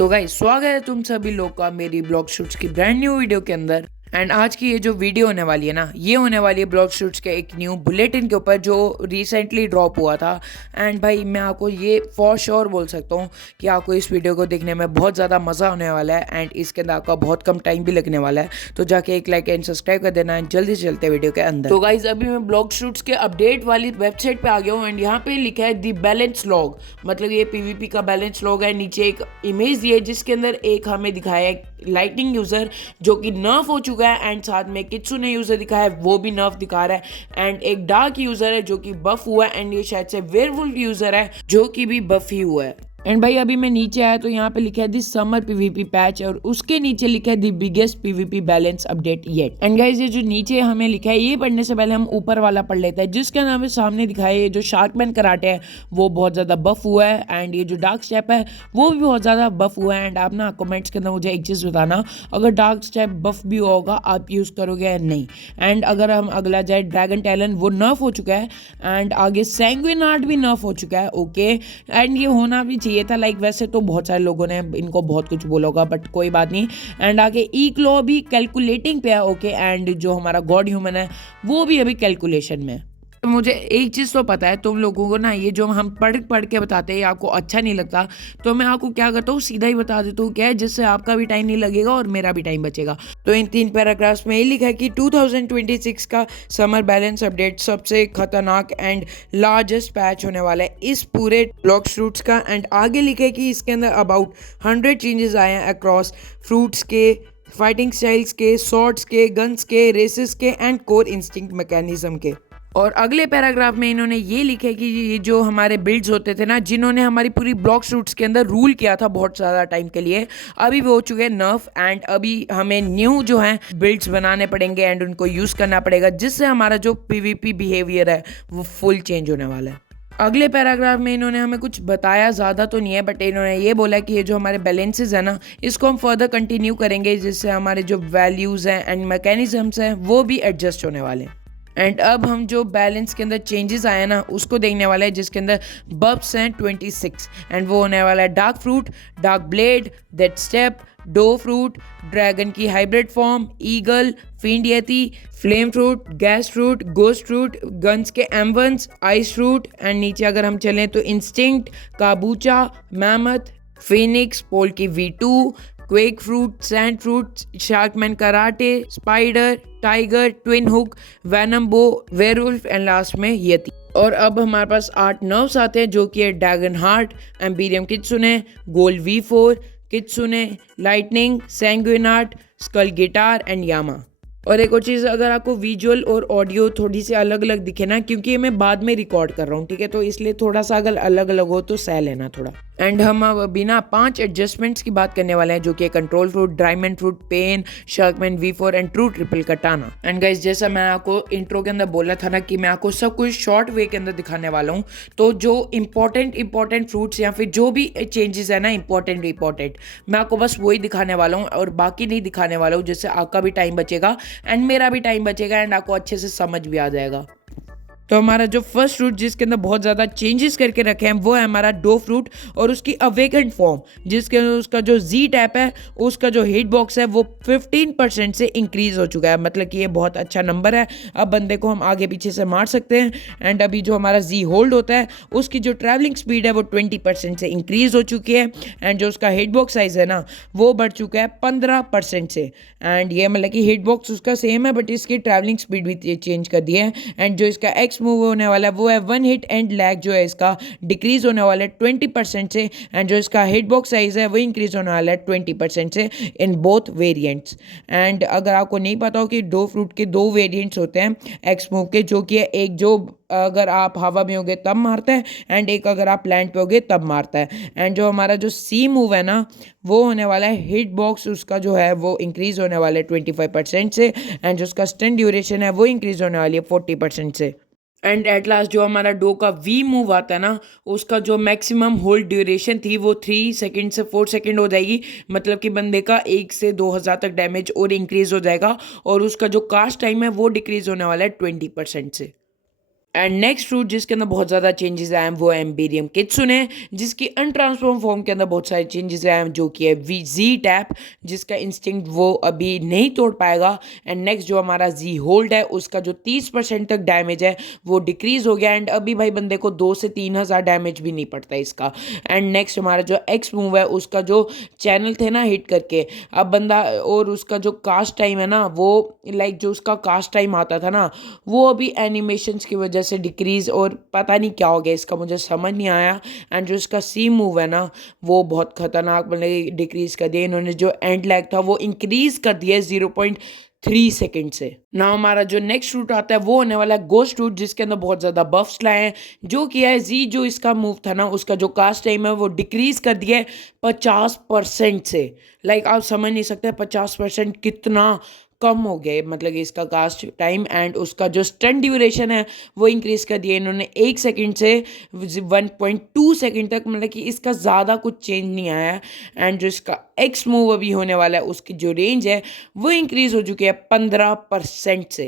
तो गाइस स्वागत है तुम सभी लोग का मेरी ब्लॉग शूट्स की ब्रांड न्यू वीडियो के अंदर। एंड आज की ये जो वीडियो होने वाली है ना, ये होने वाली है ब्लॉग शूट्स के एक न्यू बुलेटिन के ऊपर जो रिसेंटली ड्रॉप हुआ था। एंड भाई मैं आपको ये फॉर श्योर बोल सकता हूँ कि आपको इस वीडियो को देखने में बहुत ज़्यादा मज़ा होने वाला है एंड इसके अंदर आपका बहुत कम टाइम भी लगने वाला है। तो जाके एक लाइक एंड सब्सक्राइब कर देना है। जल्दी से चलते वीडियो के अंदर। तो गाइज अभी मैं ब्लॉग शूट्स के अपडेट वाली वेबसाइट पे आ गया हूँ एंड यहाँ पे लिखा है दी बैलेंस लॉग, मतलब ये पीवीपी का बैलेंस लॉग है। नीचे एक इमेज दी है जिसके अंदर एक हमें दिखाया है लाइटनिंग यूजर जो कि नर्फ हो चुका है एंड साथ में कित्सुने यूजर दिखाया है, वो भी नर्फ दिखा रहा है। एंड एक डार्क यूजर है जो कि बफ हुआ है एंड ये शायद से वेयरवुल्फ यूजर है जो कि भी बफ ही हुआ है। एंड भाई अभी मैं नीचे आया तो यहाँ पे लिखा है दिस समर पीवीपी पैच और उसके नीचे लिखा है the biggest PVP balance update yet. And guys ये जो नीचे हमें लिखा है ये पढ़ने से पहले हम ऊपर वाला पढ़ लेते हैं जिसके अंदर हमें सामने दिखाया है जो शार्कमैन कराटे है वो बहुत ज़्यादा बफ हुआ है एंड ये जो डार्क स्टेप है वो भी बहुत ज़्यादा बफ हुआ है। एंड आप ना कमेंट्स के अंदर मुझे एक चीज़ बताना, अगर डार्क स्टेप बफ भी होगा आप यूज़ करोगे या नहीं। एंड अगर हम अगला जाए ड्रैगन टैलन वो नर्फ हो चुका है एंड आगे सैंग्विन आर्ट भी नर्फ हो चुका है। ओके एंड ये होना भी चाहिए था, लाइक वैसे तो बहुत सारे लोगों ने इनको बहुत कुछ बोला होगा बट कोई बात नहीं। एंड आगे ईक्लो भी कैलकुलेटिंग पे है। ओके एंड जो हमारा गॉड ह्यूमन है वो भी अभी कैलकुलेशन में है। तो मुझे एक चीज़ तो पता है तुम लोगों को ना ये जो हम पढ़ के बताते हैं आपको अच्छा नहीं लगता, तो मैं आपको क्या करता हूँ सीधा ही बता देता हूँ क्या है, जिससे आपका भी टाइम नहीं लगेगा और मेरा भी टाइम बचेगा। तो इन 3 पैराग्राफ्स में ये लिखा है कि 2026 का समर बैलेंस अपडेट सबसे खतरनाक एंड लार्जेस्ट पैच होने वाला है इस पूरे ब्लॉक फ्रूट्स का। एंड आगे लिखे है कि इसके अंदर अबाउट 100 चेंजेस आए हैं अक्रॉस फ्रूट्स के, फाइटिंग स्टाइल्स के, शॉट्स के, गन्स के, रेसेस के एंड कोर इंस्टिंक्ट मैकेनिज्म के। और अगले पैराग्राफ में इन्होंने ये लिखा है कि ये जो हमारे बिल्ड्स होते थे ना जिन्होंने हमारी पूरी ब्लॉक शूट्स के अंदर रूल किया था बहुत ज़्यादा टाइम के लिए, अभी वो हो चुके हैं नर्फ एंड अभी हमें न्यू जो है बिल्ड्स बनाने पड़ेंगे एंड उनको यूज़ करना पड़ेगा जिससे हमारा जो पीवीपी बिहेवियर है वो फुल चेंज होने वाला है। अगले पैराग्राफ में इन्होंने हमें कुछ बताया, ज़्यादा तो नहीं है बट इन्होंने ये बोला कि ये जो हमारे बैलेंसेस है ना इसको हम फर्दर कंटिन्यू करेंगे जिससे हमारे जो वैल्यूज़ हैं एंड मैकेनिज्म्स हैं वो भी एडजस्ट होने वाले हैं। एंड अब हम जो बैलेंस के अंदर चेंजेस आए ना उसको देखने वाले हैं जिसके अंदर बब्स हैं 26 एंड वो होने वाला है dark fruit, dark blade, dead step, dough fruit, dragon की hybrid form, eagle, field yeti, flame fruit, gas fruit, ghost fruit, guns के एम्बन्स, आइस फ्रूट। एंड नीचे अगर हम चलें तो instinct, kabucha, mammoth, phoenix, pole की V2, quake fruit, sand fruit, sharkman karate, spider, tiger, twin hook, venom bow, werewolf and last में yeti. और अब हमारे पास 8 नर्व्स आते हैं जो कि है ड्रैगन हार्ट, एम्पीरियम kitsune, gold V4, kitsune, lightning, sanguine art, skull guitar and yama. और एक और चीज़, अगर आपको विजुअल और ऑडियो थोड़ी सी अलग अलग दिखे ना, क्योंकि ये मैं बाद में रिकॉर्ड कर रहा हूँ ठीक है, तो इसलिए थोड़ा सा अगर अलग अलग हो तो सह लेना थोड़ा। एंड हम अब बिना 5 एडजस्टमेंट्स की बात करने वाले हैं जो कि control fruit, diamond fruit, pain, sharkman V4 and true triple katana. And guys जैसा मैं आपको इंट्रो के अंदर बोला था ना कि मैं आपको सब कुछ शॉर्ट वे के अंदर दिखाने वाला हूँ, तो जो इंपॉर्टेंट फ्रूट्स या फिर जो भी चेंजेस है ना इंपॉर्टेंट मैं आपको बस वही दिखाने वाला हूँ और बाकी नहीं दिखाने वाला हूँ, जिससे आपका भी टाइम बचेगा एंड मेरा भी टाइम बचेगा एंड आपको अच्छे से समझ भी आ जाएगा। तो हमारा जो फर्स्ट फ्रूट जिसके अंदर बहुत ज़्यादा चेंजेस करके रखे हैं वो है हमारा डो फ्रूट और उसकी अवेकेंड फॉर्म जिसके अंदर उसका जो जी टैप है उसका जो हिट बॉक्स है वो 15% से इंक्रीज हो चुका है, मतलब कि ये बहुत अच्छा नंबर है। अब बंदे को हम आगे पीछे से मार सकते हैं। एंड अभी जो हमारा जी होल्ड होता है उसकी जो ट्रैवलिंग स्पीड है वो 20% से इंक्रीज हो चुकी है एंड जो उसका हिट बॉक्स साइज है ना वो बढ़ चुका है 15% से। एंड ये मतलब कि हिट बॉक्स उसका सेम है बट इसकी ट्रैवलिंग स्पीड भी चेंज कर दी है। एंड जो इसका एक्स मूव होने वाला है वो है 1 हिट एंड लैग जो है इसका डिक्रीज होने वाला है 20% से एंड जो इसका हिट बॉक्स साइज है वो इंक्रीज होने वाला है 20% से इन बोथ वेरिएंट्स। एंड अगर आपको नहीं पता हो कि डो फ्रूट के 2 वेरिएंट्स होते हैं एक्स मूव के, जो कि है एक जो अगर आप हवा में होगे तब मारता है एंड एक अगर आप लैंड पे होगे तब मारता है। एंड जो हमारा जो सी मूव है ना वो होने वाला है हिट बॉक्स उसका जो है वो इंक्रीज होने वाला है 25% से एंड जो उसका स्टन ड्यूरेशन है वो इंक्रीज होने वाली है 40% से। एंड एट लास्ट जो हमारा डो का वी मूव आता है ना उसका जो मैक्सिमम होल्ड ड्यूरेशन थी वो 3 सेकेंड से 4 सेकेंड हो जाएगी, मतलब कि बंदे का 1 से 2000 तक डैमेज और इंक्रीज हो जाएगा और उसका जो कास्ट टाइम है वो डिक्रीज होने वाला है 20% से। एंड नेक्स्ट फ्रूट जिसके अंदर बहुत ज़्यादा चेंजेस आए हैं वो है एम्बेरियम कित्सुने, जिसकी अनट्रांसफॉर्म फॉर्म के अंदर बहुत सारे चेंजेस आए हैं, जो कि है वी जी टैप, जिसका इंस्टिंक्ट वो अभी नहीं तोड़ पाएगा। एंड नेक्स्ट जो हमारा जी होल्ड है उसका जो 30% तक डैमेज है वो डिक्रीज हो गया, एंड अभी भाई बंदे को 2 से 3 हज़ार डैमेज भी नहीं पड़ता इसका। एंड नेक्स्ट हमारा जो एक्स मूव है उसका जो चैनल थे ना हिट करके, अब बंदा और उसका जो कास्ट टाइम है ना वो लाइक जो उसका कास्ट टाइम आता था ना वो अभी एनिमेशंस की वजह से डिक्रीज और पता नहीं क्या हो गया इसका, मुझे समझ नहीं आया। एंड जो इसका सी मूव है ना वो बहुत खतरनाक मतलब डिक्रीज कर दिया इन्होंने, जो एंड लैग था वो इंक्रीज कर दिया 0.3 सेकेंड से। ना हमारा जो नेक्स्ट रूट आता है वो होने वाला है गोस्ट रूट, जिसके अंदर बहुत ज़्यादा बफ्स लाए हैं, जो किया है जी जो इसका मूव था ना उसका जो कास्ट टाइम है वो डिक्रीज कर दिया है 50% से। लाइक आप समझ नहीं सकते 50% कितना कम हो गए मतलब कि इसका कास्ट टाइम। एंड उसका जो स्टन ड्यूरेशन है वो इंक्रीज कर दिया इन्होंने 1 सेकंड से 1.2 सेकंड तक, मतलब कि इसका ज़्यादा कुछ चेंज नहीं आया है। एंड जो इसका एक्स मूव अभी होने वाला है उसकी जो रेंज है वो इंक्रीज हो चुकी है 15% से।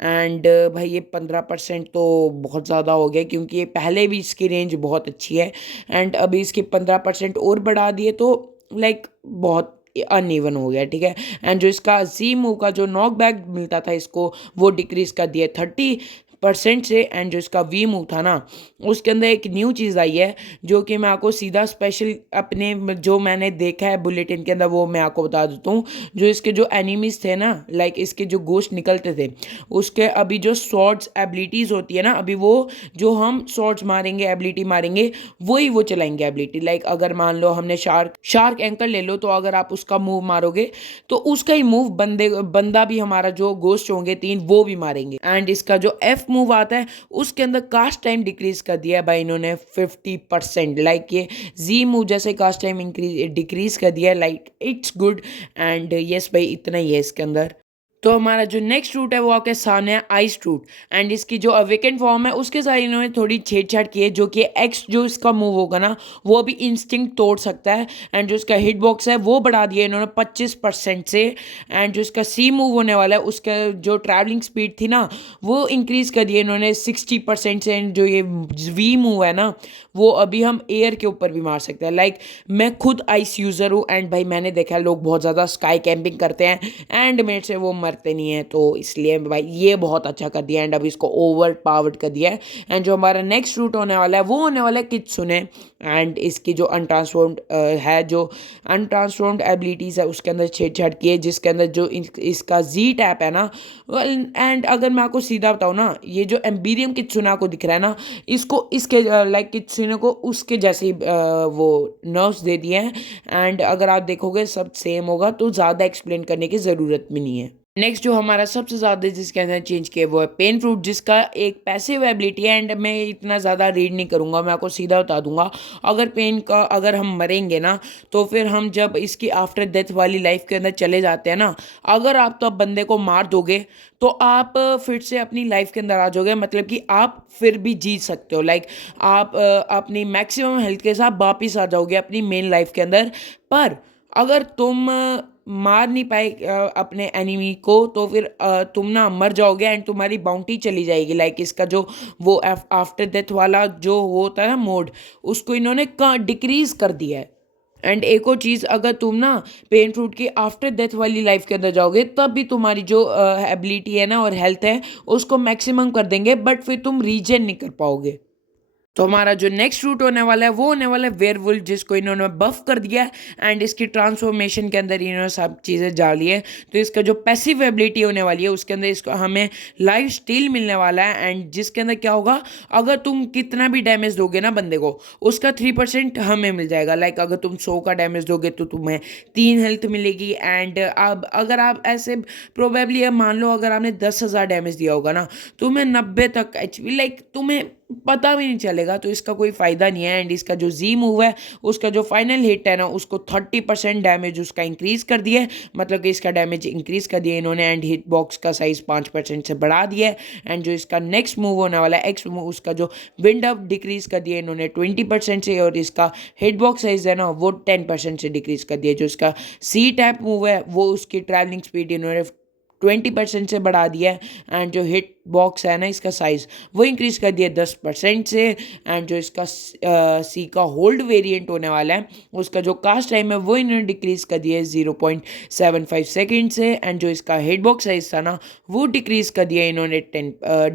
एंड भाई ये 15% तो बहुत ज़्यादा हो गया, क्योंकि ये पहले भी इसकी रेंज बहुत अच्छी है एंड अभी इसकी 15% और बढ़ा दिए तो लाइक बहुत अनइवन हो गया, ठीक है। एंड जो इसका जी मूव का जो नॉक बैक मिलता था इसको वो डिक्रीज कर दिया 30% से। एंड जो इसका वी मूव था ना उसके अंदर एक न्यू चीज़ आई है जो कि मैं आपको सीधा स्पेशल अपने जो मैंने देखा है बुलेटिन के अंदर वो मैं आपको बता देता हूँ। जो इसके जो एनिमीज थे ना लाइक इसके जो गोश्त निकलते थे उसके अभी जो शॉर्ट्स एबिलिटीज़ होती है ना, अभी वो जो हम शॉर्ट्स मारेंगे एबिलिटी मारेंगे वही वो चलाएंगे एबिलिटी। लाइक अगर मान लो हमने शार्क एंकर ले लो, तो अगर आप उसका मूव मारोगे तो उसका ही मूव बंदा भी हमारा जो गोश्त होंगे 3 वो भी मारेंगे। एंड इसका जो एफ मूव आता है उसके अंदर कास्ट टाइम डिक्रीज कर दिया है भाई इन्होंने 50%। लाइक ये जी मूव जैसे कास्ट टाइम इंक्रीज डिक्रीज कर दिया है, like it's good. And yes भाई इतना ही है इसके अंदर। तो हमारा जो नेक्स्ट रूट है वो आपके सामने है आइस रूट, एंड इसकी जो अवेकेंड फॉर्म है उसके साथ इन्होंने थोड़ी छेड़छाड़ की है, जो कि एक्स जो इसका मूव होगा ना वो भी इंस्टिंक्ट तोड़ सकता है। एंड जो इसका हिट बॉक्स है वो बढ़ा दिया इन्होंने 25% से। एंड जो इसका सी मूव होने वाला है उसका जो ट्रैवलिंग स्पीड थी ना वो इंक्रीज कर दिया इन्होंने 60% से। एंड जो ये वी मूव है ना वो अभी हम एयर के ऊपर भी मार सकते हैं। लाइक मैं खुद आइस यूज़र हूँ एंड भाई मैंने देखा है लोग बहुत ज़्यादा स्काई कैंपिंग करते हैं एंड मेरे से वो मरते नहीं है, तो इसलिए भाई ये बहुत अच्छा कर दिया एंड अभी इसको ओवर पावर्ड कर दिया है। एंड जो हमारा नेक्स्ट रूट होने वाला है वो होने वाला है कित्सुने, एंड इसकी जो अनट्रांसफॉर्म्ड है जो अनट्रांसफॉर्म्ड एबिलिटीज़ है उसके अंदर छेड़छाड़ की है, जिसके अंदर जो इसका जी टैप है ना एंड अगर मैं आपको सीधा बताऊँ ना ये जो एम्बीरियम कित्सुना को दिख रहा है ना इसको इसके लाइक कित्सुने को उसके जैसे ही वो नर्व्स दे दिए हैं। एंड अगर आप देखोगे सब सेम होगा तो ज़्यादा एक्सप्लेन करने की ज़रूरत भी नहीं है। नेक्स्ट जो हमारा सबसे ज़्यादा जिसके अंदर चेंज किया वो है पेन फ्रूट, जिसका एक पैसिव एबिलिटी है। एंड मैं इतना ज़्यादा रीड नहीं करूँगा, मैं आपको सीधा बता दूंगा। अगर हम मरेंगे ना तो फिर हम जब इसकी आफ्टर डेथ वाली लाइफ के अंदर चले जाते हैं ना, अगर आप तो बंदे को मार दोगे तो आप फिर से अपनी लाइफ के अंदर आ जाओगे, मतलब कि आप फिर भी जीत सकते हो। लाइक आप अपनी मैक्सिमम हेल्थ के साथ वापिस आ जाओगे अपनी मेन लाइफ के अंदर। पर अगर तुम मार नहीं पाए अपने एनिमी को तो फिर तुम ना मर जाओगे एंड तुम्हारी बाउंटी चली जाएगी। लाइक इसका जो वो आफ्टर डेथ वाला जो वो होता है ना मोड उसको इन्होंने डिक्रीज कर दिया है। एंड एक और चीज़, अगर तुम ना पेन फ्रूट की आफ्टर डेथ वाली लाइफ के अंदर जाओगे तब भी तुम्हारी जो एबिलिटी है ना और हेल्थ है उसको मैक्सिमम कर देंगे, बट फिर तुम रीजन नहीं कर पाओगे। तो हमारा जो नेक्स्ट रूट होने वाला है वो होने वाला है वेयरवुल्फ, जिसको इन्होंने बफ कर दिया है एंड इसकी ट्रांसफॉर्मेशन के अंदर इन्होंने सब चीज़ें डाली है। तो इसका जो पैसिव एबिलिटी होने वाली है उसके अंदर इसको हमें लाइफ स्टील मिलने वाला है, एंड जिसके अंदर क्या होगा अगर तुम कितना भी डैमेज दोगे ना बंदे को उसका 3% हमें मिल जाएगा। लाइक अगर तुम 100 का डैमेज दोगे तो तुम्हें 3 हेल्थ मिलेगी। एंड अब अगर आप ऐसे प्रोबेबली मान लो अगर आपने 10,000 डैमेज दिया होगा ना तुम्हें 90 तक एचपी लाइक तुम्हें पता भी नहीं चलेगा, तो इसका कोई फ़ायदा नहीं है। एंड इसका जो जी मूव है उसका जो फाइनल हिट है ना उसको 30% डैमेज उसका इंक्रीज़ कर दिया है, मतलब कि इसका डैमेज इंक्रीज़ कर दिया इन्होंने। एंड हिट बॉक्स का साइज़ 5% से बढ़ा दिया है। एंड जो इसका नेक्स्ट मूव होने वाला है एक्स मूव उसका जो विंड अप डिक्रीज़ कर दिया इन्होंने 20% से, और इसका हिट बॉक्स साइज़ है ना वो 10% से डिक्रीज़ कर दिया। जो इसका सी टैप मूव है वो उसकी ट्रैवलिंग स्पीड इन्होंने 20% से बढ़ा दिया है। एंड जो हिट बॉक्स है ना इसका साइज़ वो इंक्रीज़ कर दिया 10% से। एंड जो इसका सी का होल्ड वेरिएंट होने वाला है उसका जो कास्ट टाइम है वो इन्होंने डिक्रीज़ कर दिया है 0.75 सेकेंड से। एंड जो इसका हिट बॉक्स साइज़ था ना वो डिक्रीज़ कर दिया इन्होंने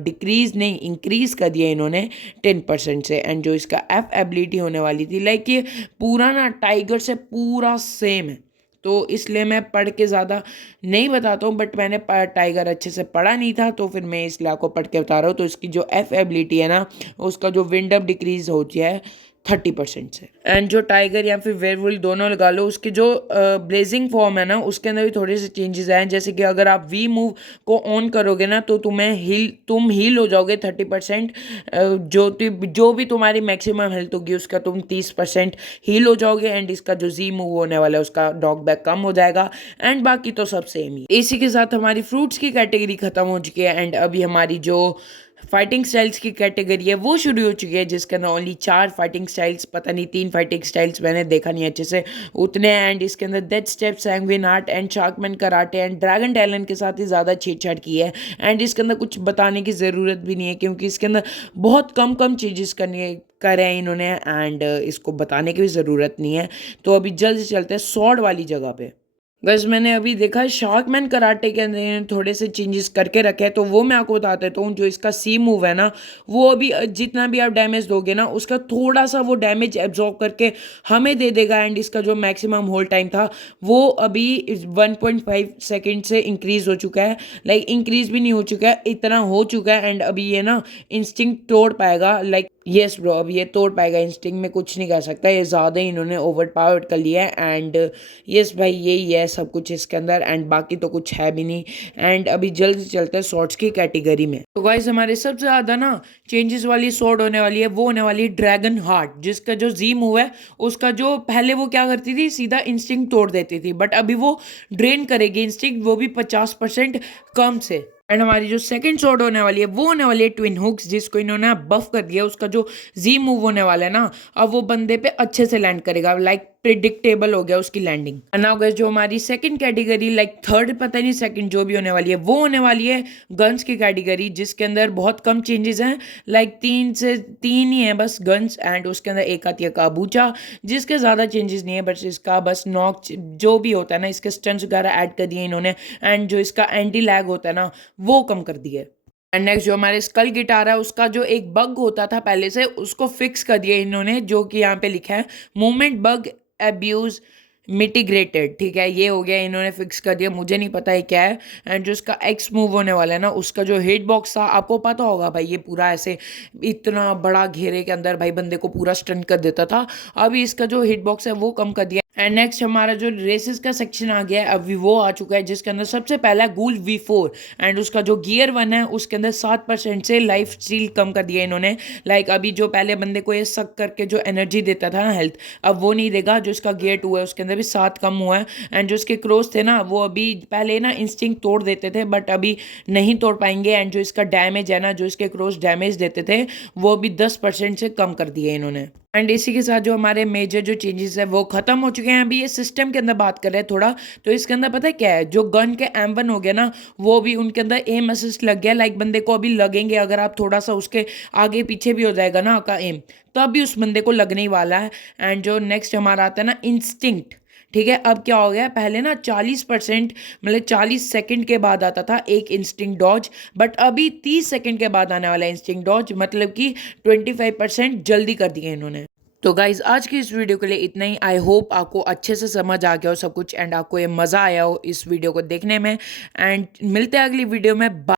डिक्रीज़ नहीं इंक्रीज़ कर दिया इन्होंने 10% से। एंड जो इसका एफ एबिलिटी होने वाली थी लाइक ये पूरा ना टाइगर से पूरा सेम है, तो इसलिए मैं पढ़ के ज़्यादा नहीं बताता हूँ, बट मैंने टाइगर अच्छे से पढ़ा नहीं था तो फिर मैं इसलिए आपको पढ़ के बता रहा हूँ। तो इसकी जो एफ एबिलिटी है ना उसका जो विंड अप डिक्रीज हो गया है 30% से। एंड जो टाइगर या फिर वेयरवुल्फ दोनों लगा लो उसकी जो ब्लेजिंग फॉर्म है ना उसके अंदर भी थोड़े से चेंजेस आए हैं। जैसे कि अगर आप वी मूव को ऑन करोगे ना तो तुम हील हो जाओगे 30%। जो भी तुम्हारी मैक्सिमम हेल्थ होगी उसका तुम 30% हील हो जाओगे। एंड इसका जो जी मूव होने वाला है उसका डॉग बैक कम हो जाएगा। एंड बाकी तो सब सेम ही। इसी के साथ हमारी फ्रूट्स की कैटेगरी खत्म हो चुकी है। एंड अभी हमारी जो फाइटिंग स्टाइल्स की कैटेगरी है वो शुरू हो चुकी है, जिसके अंदर ओनली 4 फाइटिंग स्टाइल्स, पता नहीं 3 फाइटिंग स्टाइल्स मैंने देखा नहीं अच्छे से उतने। एंड इसके अंदर death step, sanguine art and sharkman karate and dragon talent के साथ ही ज़्यादा छेड़छाड़ की है। एंड इसके अंदर कुछ बताने की ज़रूरत भी नहीं है क्योंकि इसके अंदर बहुत कम चीज़ेस करे हैं इन्होंने। एंड इसको बताने की भी ज़रूरत नहीं है। तो अभी जल्द से चलते हैं सॉर्ड वाली जगह पे। बस मैंने अभी देखा है शार्कमैन कराटे के अंदर थोड़े से चेंजेस करके रखे हैं, तो वो मैं आपको बता देता हूँ। जो इसका सी मूव है ना वो अभी जितना भी आप डैमेज दोगे ना उसका थोड़ा सा वो डैमेज एब्जॉर्ब करके हमें दे देगा। एंड इसका जो मैक्सिमम होल्ड टाइम था वो अभी 1.5 सेकेंड से इंक्रीज हो चुका है। लाइक इंक्रीज भी नहीं हो चुका है, इतना हो चुका है। एंड अभी ये ना इंस्टिंक्ट तोड़ पाएगा। लाइक यस ब्रो, अब ये तोड़ पाएगा। इंस्टिंक्ट में कुछ नहीं कर सकता, ये ज़्यादा ही इन्होंने ओवर पावर्ड कर लिया है। एंड यस भाई यही है सब कुछ इसके अंदर। एंड बाकी तो कुछ है भी नहीं। एंड अभी जल्द से चलते हैं शॉर्ट्स की कैटेगरी में। तो गाइस हमारे सबसे ज़्यादा ना चेंजेस वाली शॉर्ट होने वाली है वो होने वाली है ड्रैगन हार्ट, जिसका जो जी मूव है उसका जो पहले वो क्या करती थी सीधा इंस्टिंक्ट तोड़ देती थी, बट अभी वो ड्रेन करेगी इंस्टिंक्ट, वो भी 50% कम से। एंड हमारी जो सेकंड शॉट होने वाली है वो होने वाली है ट्विन हुक्स, जिसको इन्होंने बफ कर दिया। उसका जो जी मूव होने वाला है ना अब वो बंदे पे अच्छे से लैंड करेगा, लाइक प्रिडिक्टेबल हो गया उसकी लैंडिंग। नाउ गाइस जो हमारी सेकंड कैटेगरी लाइक थर्ड पता नहीं सेकंड जो भी होने वाली है वो होने वाली है गन्स की कैटेगरी, जिसके अंदर बहुत कम चेंजेस हैं। लाइक 3 ही है बस गन्स। एंड उसके अंदर एक आती है काबूचा, जिसके ज़्यादा चेंजेस नहीं है, बस इसका बस नॉक जो भी होता है ना इसके स्टंट्स वगैरह ऐड कर दिए इन्होंने। एंड जो इसका एंटी लैग होता है ना वो कम कर दिया है। एंड नेक्स्ट जो हमारे स्कल गिटार है उसका जो एक बग होता था पहले से उसको फिक्स कर दिया इन्होंने, जो कि यहाँ पे लिखा है मूवमेंट बग एब्यूज मिटिग्रेटेड। ठीक है, ये हो गया, इन्होंने फिक्स कर दिया, मुझे नहीं पता है क्या है। एंड जो इसका एक्स मूव होने वाला है ना उसका जो हिट बॉक्स था आपको पता होगा भाई, ये पूरा ऐसे इतना बड़ा घेरे के अंदर भाई बंदे को पूरा स्टन कर देता था। अभी इसका जो हिट बॉक्स है वो कम कर दिया। एंड नेक्स्ट हमारा जो रेसेस का सेक्शन आ गया है अभी वो आ चुका है, जिसके अंदर सबसे पहला गूल V4। एंड उसका जो गियर 1 है उसके अंदर 7% से लाइफ स्टील कम कर दिया इन्होंने। लाइक अभी जो पहले बंदे को ये सक करके जो एनर्जी देता था ना हेल्थ, अब वो नहीं देगा। जो इसका गियर 2 है उसके अंदर भी 7 कम हुआ है। एंड जो इसके क्रोस थे ना वो अभी पहले ना इंस्टिंक्ट तोड़ देते थे बट अभी नहीं तोड़ पाएंगे। एंड जो इसका डैमेज है ना जो इसके क्रोस डैमेज देते थे वो अभी 10% से कम कर दिए इन्होंने। एंड इसी के साथ जो हमारे मेजर जो चेंजेस है वो खत्म हो चुके हैं। अभी ये सिस्टम के अंदर बात कर रहे हैं थोड़ा, तो इसके अंदर पता है क्या है, जो गन के M1 हो गया ना वो भी उनके अंदर एम असिस्ट लग गया। लाइक बंदे को अभी लगेंगे अगर आप थोड़ा सा उसके आगे पीछे भी हो जाएगा ना का एम तो अभी उस बंदे को लगने ही वाला है। एंड जो नेक्स्ट हमारा आता है ना इंस्टिंक्ट, ठीक है, अब क्या हो गया, पहले ना 40% मतलब 40 सेकंड के बाद आता था एक इंस्टिंक्ट डॉज, बट अभी 30 सेकंड के बाद आने वाला है इंस्टिंक्ट डॉज, मतलब कि 25% जल्दी कर दिए इन्होंने। तो गाइज आज की इस वीडियो के लिए इतना ही। आई होप आपको अच्छे से समझ आ गया हो सब कुछ एंड आपको ये मज़ा आया हो इस वीडियो को देखने में। एंड मिलते हैं अगली वीडियो में।